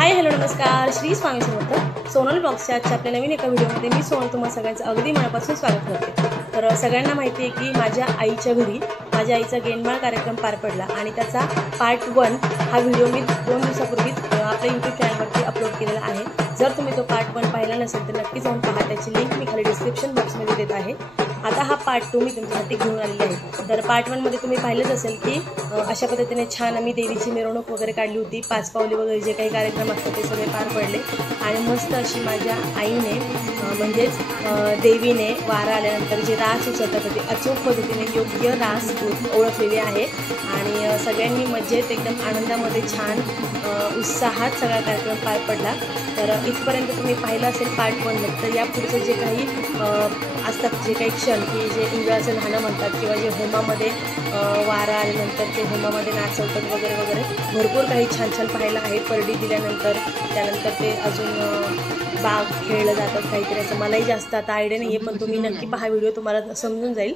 Hi hello नमस्कार, श्री स्वामी समर्थ. सोनल ब्लॉग्सच्या आजच्या आपल्या नवीन एका व्हिडिओमध्ये मी सोनल तुम्हा सगळ्यांचं अगदी मनापासून स्वागत करते. तर सगळ्यांना माहिती आहे की माझ्या आईच्या घरी माझ्या आईचा गेनबाळ कार्यक्रम पार पडला आणि त्याचा पार्ट 1 हा व्हिडिओ मी 2 दिवसापूर्वीच आपल्या यूट्यूब चॅनलवरती अपलोड केलेला आहे. जर तुम्ही तो पार्ट 1 पाहिला नसेल तर नक्की जाऊन पहा. त्याची लिंक मी खाली डिस्क्रिप्शन बॉक्समध्ये देत आहे. आता हा पार्ट 2 मी तुमच्यासाठी घेऊन आलेली आहे. तर पार्ट 1 मध्ये तुम्ही पाहिलंच असेल की अशा पद्धतीने छान आम्ही देवीची मिरवणूक वगैरे काढली होती. 5 पावले वगैरे जे काही कार्यक्रम असतात ते सगळे पार पडले आणि मस्त अशी माझ्या आईने म्हणजेच देवीने वारा आल्यानंतर जे रास उचलतात ते अचूक पद्धतीने योग्य रास ओळखलेले आहे आणि सगळ्यांनी मजेत एकदम आनंदामध्ये छान उत्साहात सगळा कार्यक्रम पार पडला. तर इथपर्यंत तुम्ही पाहिलं असेल पार्ट 1. तर या पुढचं जे काही असतात जे काही क्षण की जे इंद्राचं न्हाणं म्हणतात किंवा जे होमामध्ये वारा आल्यानंतर ते होमामध्ये नाचवतात वगैरे वगैरे भरपूर काही छान छान पाहायला आहे. परडी दिल्यानंतर त्यानंतर ते अजून बाग खेळलं जातात काहीतरी असं. मलाही जास्त आता आयडिया नाही आहे पण तुम्ही नक्की पहा व्हिडिओ, तुम्हाला समजून जाईल.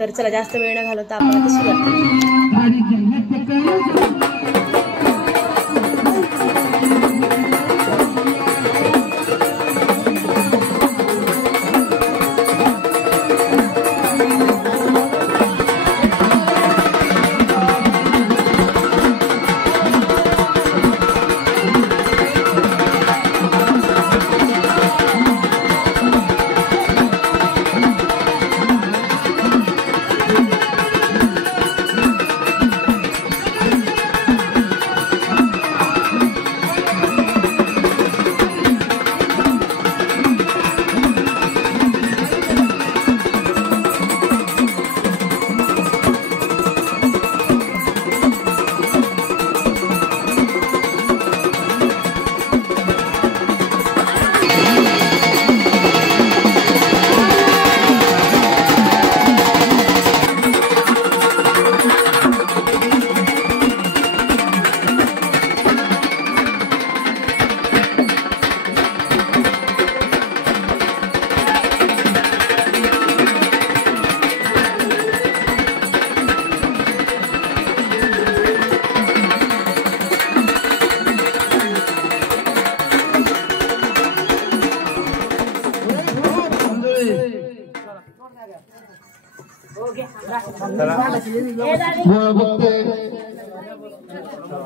तर चला जास्त वेळ न घालवता आपण आता सुरुवात करूया.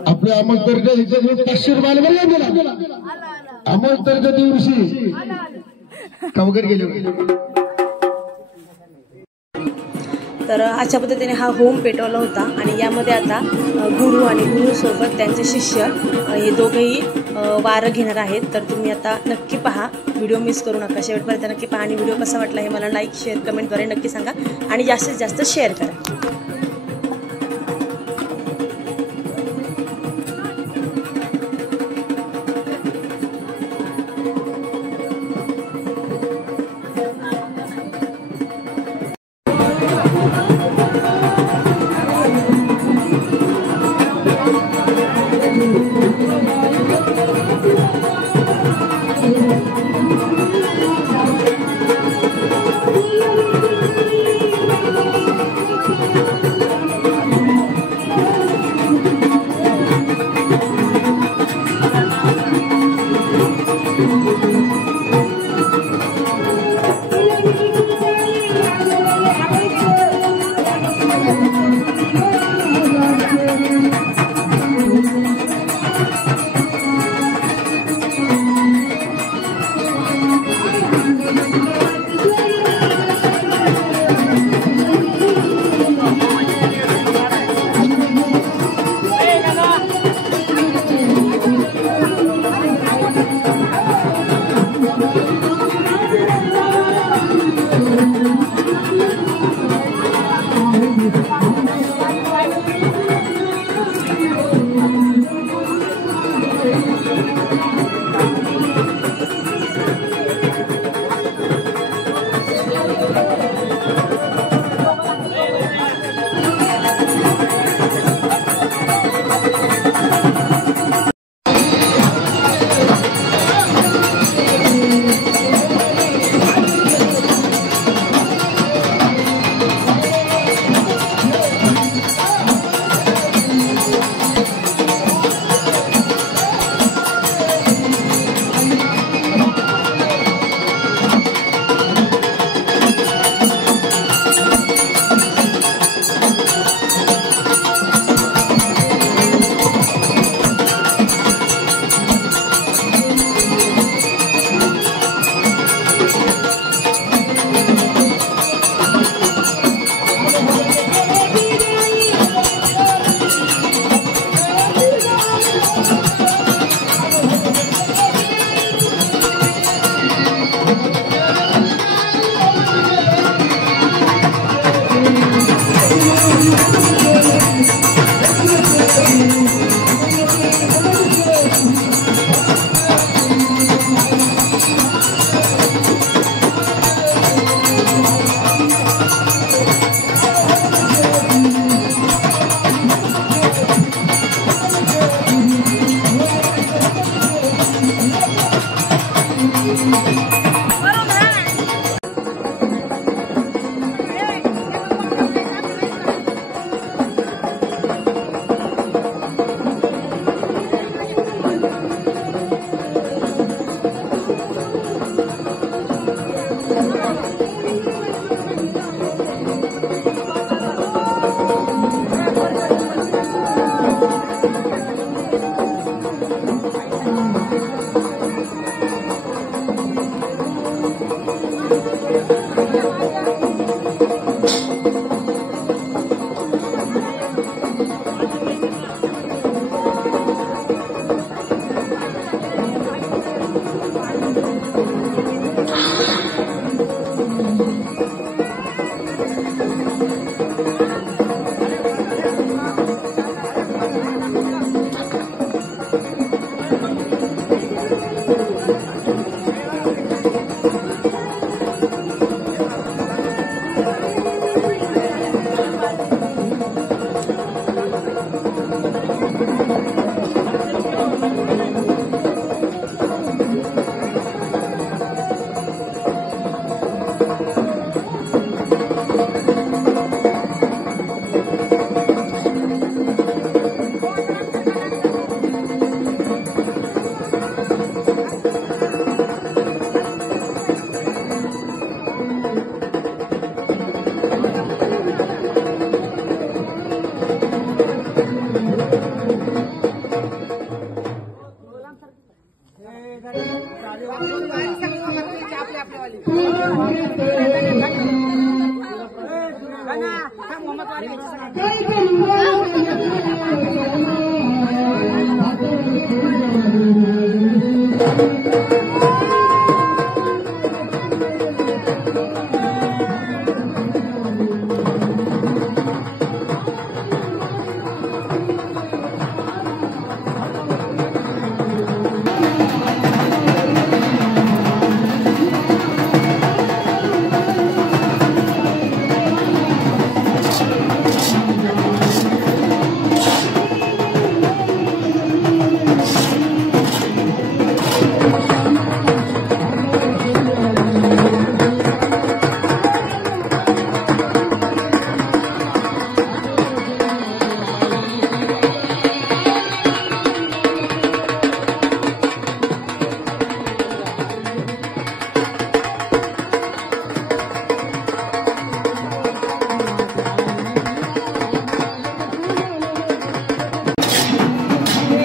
आपल्या अमोलतर्फे 500 रुपयाला बोला अमोलतर्फे दिवशी कवगर गेले. तर अशा पद्धतीने हा होम पेटवला होता आणि यामध्ये आता गुरु आणि गुरुसोबत त्यांचे शिष्य हे दोघेही वारं घेणार आहेत. तर तुम्ही आता नक्की पहा, व्हिडिओ मिस करू नका, शेवटपर्यंत नक्की पहा आणि व्हिडिओ कसा वाटला हे मला लाईक शेअर कमेंटद्वारे नक्की सांगा आणि जास्तीत जास्त शेअर करा.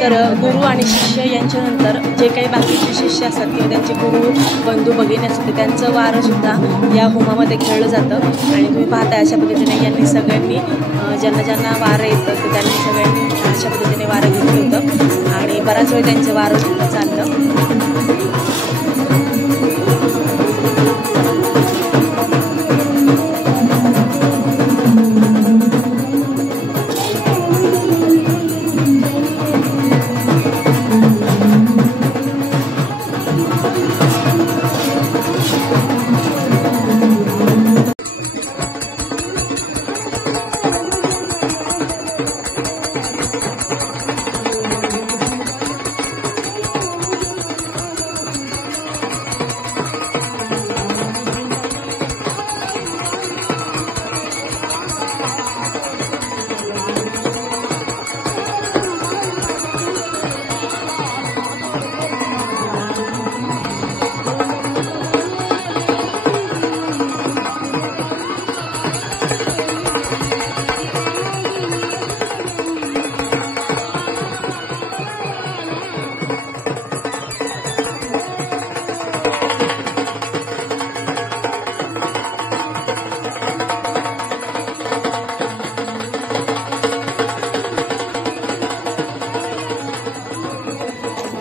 तर गुरु आणि शिष्य यांच्यानंतर जे काही बाकीचे शिष्य असतात किंवा त्यांचे गुरु बंधू भगिनी असतात त्यांचं वारंसुद्धा या होमामध्ये खेळलं जातं. आणि तुम्ही पाहता अशा पद्धतीने यांनी सगळ्यांनी ज्यांना ज्यांना वारं येतं तर त्यांनी सगळ्यांनी अशा पद्धतीने वारं घेतलं होतं आणि बराच वेळ त्यांचं वारंसुद्धा चाललं.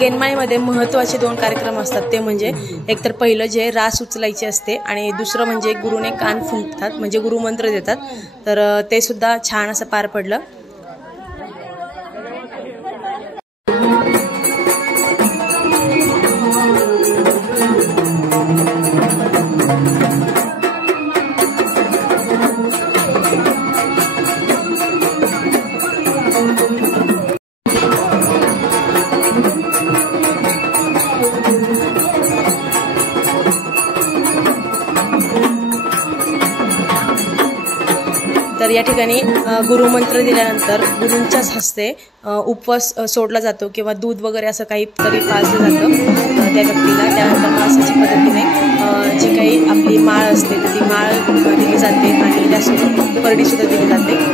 गेनमाळीमध्ये महत्त्वाचे 2 कार्यक्रम असतात. ते म्हणजे एकतर पहिलं जे रास उचलायचे असते आणि दुसरं म्हणजे गुरुने कान फुंकतात म्हणजे गुरुमंत्र देतात. तर ते सुद्धा छान असं पार पडलं. या ठिकाणी गुरुमंत्र दिल्यानंतर गुरूंच्याच हस्ते उपवास सोडला जातो किंवा दूध वगैरे असं काही तरी पाजलं जातं त्या व्यक्तीला. त्यानंतर माणसाच्या पद्धतीने जी काही आपली माळ असते तर ती माळ दिली जाते आणि त्यासोबत परडीसुद्धा दिली जाते.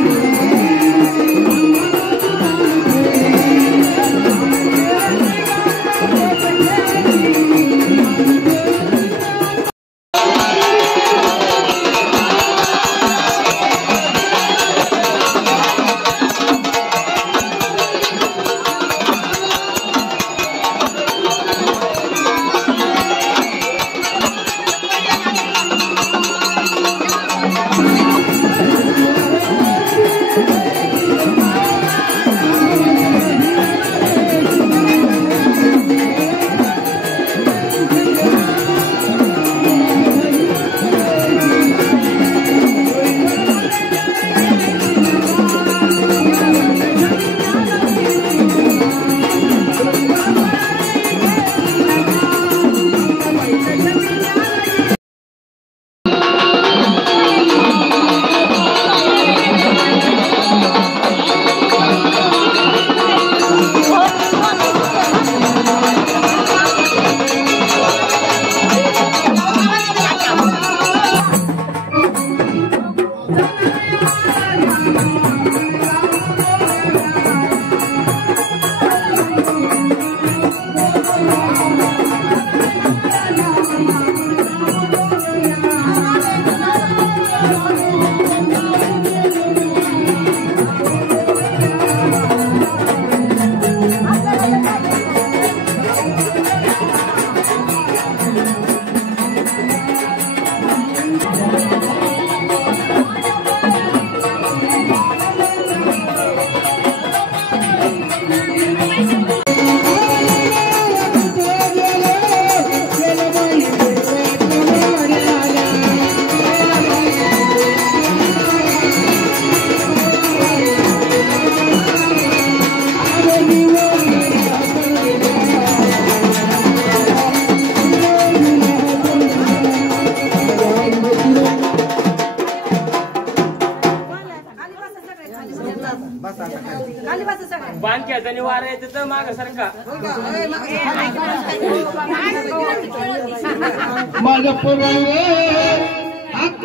माझ्या पोरांवर हात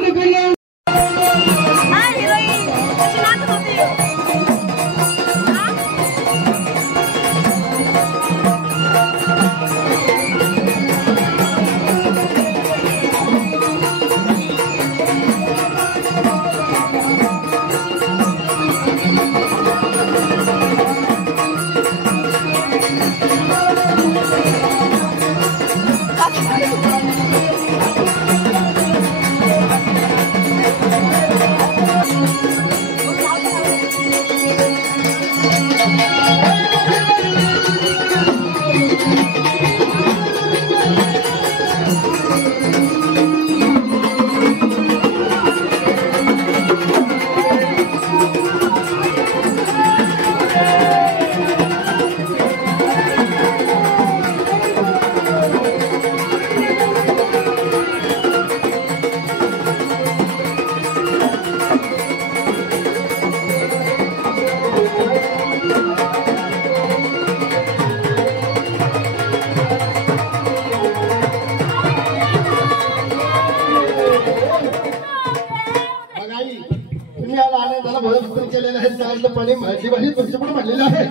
नको केलेलं आहे. त्यानंतर पाणी माझी भाजी तुमच्याकडे म्हणलेलं आहे.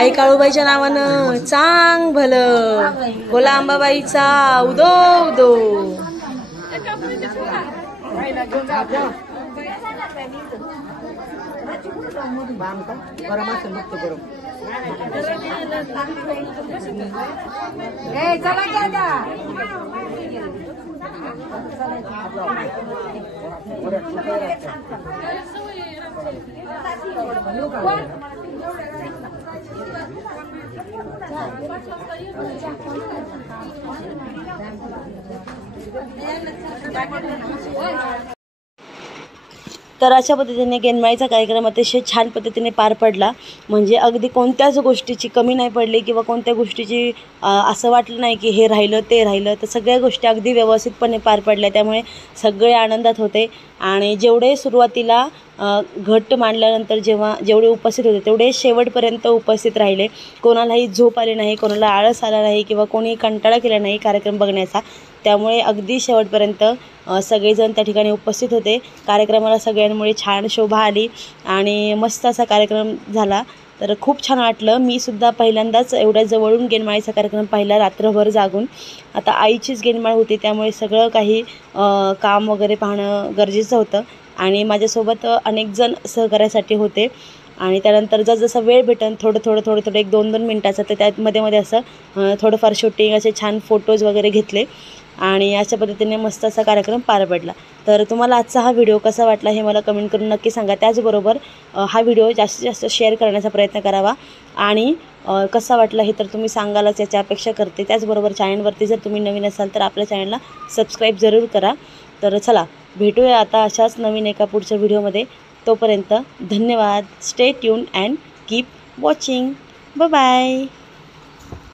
आई काळूबाईच्या नावानं चांग भलं, बोला अंबाबाईचा उदो उदो. तर अशा पद्धतीने गेनमाळीचा कार्यक्रम अतिशय छान पद्धतीने पार पडला. म्हणजे अगदी कोणत्याच गोष्टीची कमी नाही पडली किंवा कोणत्या गोष्टीची असं वाटलं नाही की हे राहिलं ते राहिलं. तर सगळ्या गोष्टी अगदी व्यवस्थितपणे पार पडल्या. त्यामुळे सगळे आनंदात होते. आणि जेवढे सुरुवातीला घट मांडल्यानंतर जेवढे उपस्थित होते तेवढे शेवटपर्यंत उपस्थित राहिले. कोणालाही झोप आली नाही, कोणाला आळस आला नाही किंवा कोणी कंटाळा केला नाही कार्यक्रम बघण्याचा. त्यामुळे अगदी शेवटपर्यंत सगळेजण त्या ठिकाणी उपस्थित होते. कार्यक्रमाला सगळ्यांमुळे छान शोभा आली आणि मस्त असा कार्यक्रम झाला. तर खूप छान वाटलं. मी सुद्धा पहिल्यांदाच एवढ्या जवळून गेनमाळीचा कार्यक्रम पाहिला, रात्रभर जागून. आता आईचीच गेनमाळ होती त्यामुळे सगळं काही काम वगैरे पाहणं गरजेचं होतं. आणि माझ्यासोबत अनेक जण सहकार्यासाठी होते. आणि त्यानंतर जसं वेळ भेटेल थोडं 1-2 मिनटाचं तर त्यामध्ये असं थोडंफार शूटिंग, असे छान फोटोज वगैरे घेतले. आणि अशा पद्धतीने मस्त असा कार्यक्रम पार पडला. तर तुम्हाला आजचा हा व्हिडिओ कसा वाटला हे मला कमेंट करून नक्की सांगा. त्याचबरोबर हा व्हिडिओ जास्तीत जास्त शेअर करण्याचा प्रयत्न करावा. आणि कसा वाटला हे तर तुम्ही सांगालच, याची अपेक्षा करते. त्याचबरोबर चॅनलवरती जर तुम्ही नवीन असाल तर आपल्या चॅनलला सबस्क्राईब जरूर करा. तर चला भेटूया आता अशाच नवीन एका पुढच्या व्हिडिओमध्ये. तोपर्यंत धन्यवाद. Stay tune and keep watching. Bye bye.